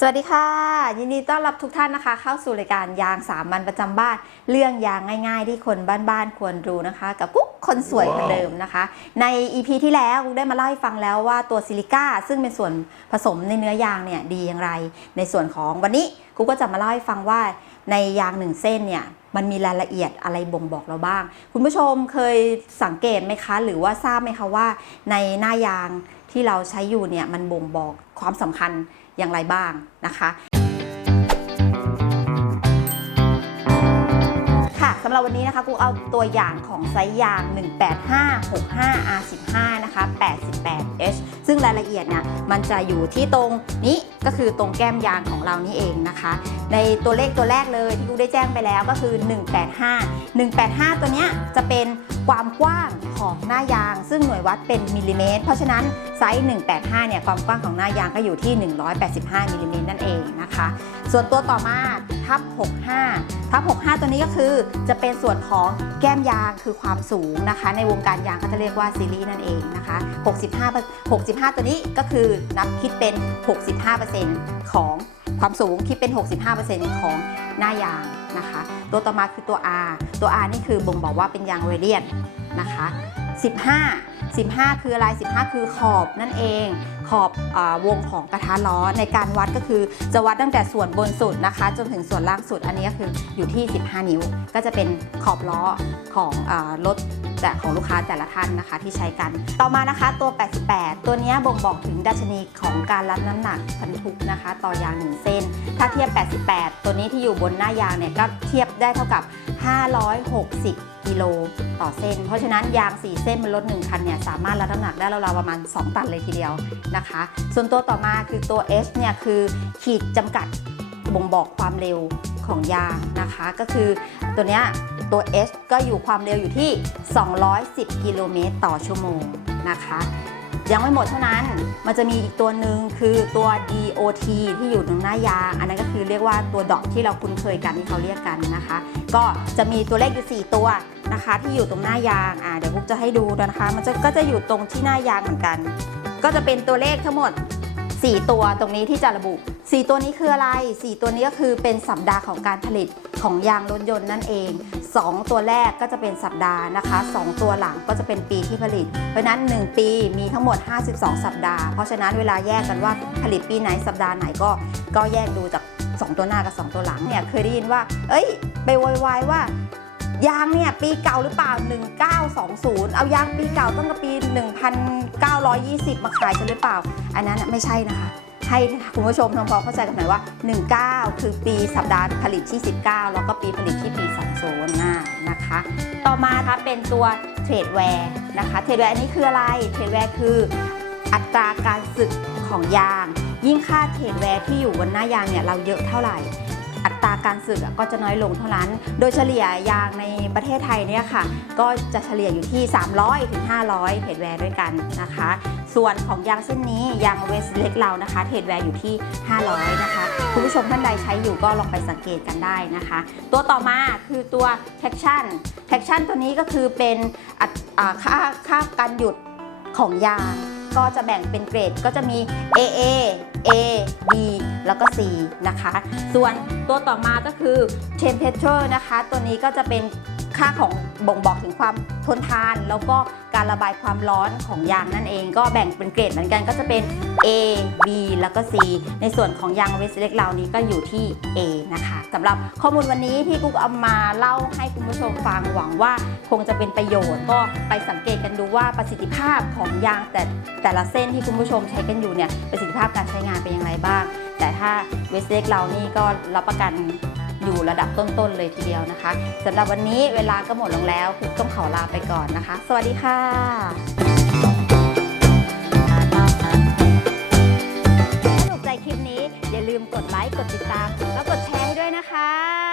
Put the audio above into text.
สวัสดีค่ะ ยินดีต้อนรับทุกท่านนะคะ เข้าสู่รายการยางสามัญประจำบ้าน เรื่องยางง่าย ๆ ที่คนบ้านๆควรรู้นะคะ กับกุ๊กคนสวยเหมือนเดิมนะคะ ใน EP ที่แล้วกุ๊กได้มาเล่าให้ฟังแล้วว่าตัวซิลิก้า ซึ่งเป็นส่วนผสมในเนื้อยางเนี่ยดีอย่างไร ในส่วนของวันนี้กุ๊กก็จะมาเล่าให้ฟังว่าในยางหนึ่งเส้นเนี่ยมันมีรายละเอียดอะไรบ่งบอกเราบ้าง คุณผู้ชมเคยสังเกตไหมคะ หรือว่าทราบไหมคะว่า ในหน้ายางที่เราใช้อยู่เนี่ยมันบ่งบอกความสำคัญ อย่างไรบ้างนะคะค่ะสำหรับวันนี้นะคะกูเอาตัวอย่างของไซส์ยาง 18565 R15 นะคะ 88H ซึ่งรายละเอียดเนี่ยมันจะอยู่ที่ตรงนี้ก็คือตรงแก้มยางของเรานี่เองนะคะ ในตัวเลขตัวแรกเลยที่กูได้แจ้งไปแล้วก็คือ 185 185 ตัวเนี้ยจะเป็นความกว้าง ของหน้ายาง ซึ่งหน่วยวัดเป็นมิลลิเมตร เพราะฉะนั้นไซส์ 185 เนี่ยความกว้างของหน้ายางก็อยู่ที่ 185 มิลลิเมตรนั่นเองนะคะ ส่วนตัวต่อมาทับ 65 ทับ 65 ตัวนี้ก็คือจะเป็นส่วนของแก้มยางคือความสูงนะคะ ในวงการยางเขาจะเรียกว่าซีรีส์นั่นเองนะคะ 65 65 ตัวนี้ก็คือนับคิดเป็น 65%ของ ความสูงคิดเป็น 65%ของหน้ายางนะคะ ตัวต่อมาคือตัว R ตัว R นี่คือบ่งบอกว่าเป็นยางเรเดียนนะคะ 15 15 คืออะไร 15 คือขอบนั่นเอง ขอบอวงของกระทะล้อในการวัดก็คือจะวัดตั้งแต่ส่วนบนสุดนะคะ จนถึงส่วนล่างสุดอันนี้ก็คืออยู่ที่ 15 นิ้ว ก็จะเป็นขอบล้อของอรถ แต่ของลูกค้าแต่ละท่านนะคะที่ใช้กัน ต่อมานะคะตัว 88 ตัวนี้บ่งบอกถึงดัชนีของการรับน้ำหนักบรรทุกนะคะ ต่อยาง 1 เส้น ถ้าเทียบ 88 ตัวนี้ที่อยู่บนหน้ายางเนี่ยก็เทียบได้เท่ากับ 560กิโลต่อเส้น เพราะฉะนั้นยาง 4 เส้นบนรถ1คันเนี่ยสามารถรับน้ำหนักได้ราวๆประมาณ 2 ตันเลยทีเดียวนะคะ ส่วนตัวต่อมาคือตัว H เนี่ยคือขีดจำกัด บ่งบอกความเร็วของยางนะคะ ก็คือตัวเนี้ยตัว H ก็อยู่ความเร็วอยู่ที่ 210 กิโลเมตรต่อชั่วโมงนะคะ ยังไม่หมดเท่านั้นมันจะมีอีกตัวหนึ่งคือตัว DOT ที่อยู่ตรงหน้ายาง อันนั้นก็คือเรียกว่าตัวดอกที่เราคุ้นเคยกันที่เขาเรียกกันนะคะ ก็จะมีตัวเลขอยู่ 4 ตัวนะคะ ที่อยู่ตรงหน้ายางอ่าเดี๋ยวพุกจะให้ดูนะคะ มันจะก็จะอยู่ตรงที่หน้ายางเหมือนกัน ก็จะเป็นตัวเลขทั้งหมด 4 ตัวตรงนี้ที่จะระบุ 4 ตัวนี้คืออะไร 4 ตัวนี้ก็คือเป็นสัปดาห์ของการผลิตของยางรถยนต์นั่นเอง 2 ตัวแรกก็จะเป็นสัปดาห์นะคะ 2 ตัวหลังก็จะเป็นปีที่ผลิต เพราะนั้น 1 ปีมีทั้งหมด 52 สัปดาห์ เพราะฉะนั้นเวลาแยกกันว่าผลิตปีไหนสัปดาห์ไหนก็ก็แยกดูจาก 2 ตัวหน้ากับ 2 ตัวหลังเนี่ยเคยได้ยินว่า เอ้ย ไปโวยวายว่ายางเนี่ยปีเก่าหรือเปล่า 1920 เอายางปีเก่าตั้งแต่ปี 1920 มาขายกันหรือเปล่า อันนั้นไม่ใช่นะคะ ให้คุณผู้ชมทำความเข้าใจกันหน่อยว่า 19 คือปีสัปดาห์ผลิตที่ 19 แล้วก็ปีผลิตที่ปี30หน้านะคะ ต่อมานะคะเป็นตัวเทรดแวร์นะคะเทรดแวร์อันนี้คืออะไรเทรดแวร์คืออัตราการสึกของยาง ยิ่งค่าเทรดแวร์ที่อยู่บนหน้ายางเนี่ยเราเยอะเท่าไหร่ ตราการสึกก็จะน้อยลงเท่านั้น โดยเฉลี่ยยางในประเทศไทยเนี่ยค่ะ ก็จะเฉลี่ยอยู่ที่ 300ถึง500เทรดแวร์ด้วยกันนะคะ ส่วนของยางเส้นนี้ยางเวสเล็กเรานะคะเทรดแวร์อยู่ที่ 500 นะคะ คุณผู้ชมท่านใดใช้อยู่ก็ลองไปสังเกตกันได้นะคะ ตัวต่อมาคือตัว traction traction ตัวนี้ก็คือเป็นค่าค่าการหยุดของยางก็จะแบ่งเป็นเกรดก็จะมี AA A B แล้วก็ C นะคะ ส่วนตัวต่อมาก็คือ temperature นะคะ ตัวนี้ก็จะเป็น ค่าของบ่งบอกถึงความทนทาน แล้วก็การระบายความร้อนของยางนั่นเอง ก็แบ่งเป็นเกรดเหมือนกันก็จะเป็น A B แล้วก็ C ในส่วนของยางเวสเล็กเรานี้ก็อยู่ที่ A นะคะสำหรับข้อมูลวันนี้ที่กุ๊กเอามาเล่าให้คุณผู้ชมฟังหวังว่าคงจะเป็นประโยชน์ ก็ไปสังเกตกันดูว่าประสิทธิภาพของยางแต่แต่ละเส้นที่คุณผู้ชมใช้กันอยู่เนี่ยประสิทธิภาพการใช้งานเป็นอย่างไรบ้าง แต่ถ้าเวสเล็กเรานี่ก็รับประกัน อยู่ระดับต้นๆเลยทีเดียวนะคะสำหรับวันนี้เวลาก็หมดลงแล้วคุกต้องขอลาไปก่อนนะคะ สวัสดีค่ะ้สนุกใจคลิปนี้อย่าลืมกดไลค์ กดติดตาม แล้วกดแชร์ให้ด้วยนะคะ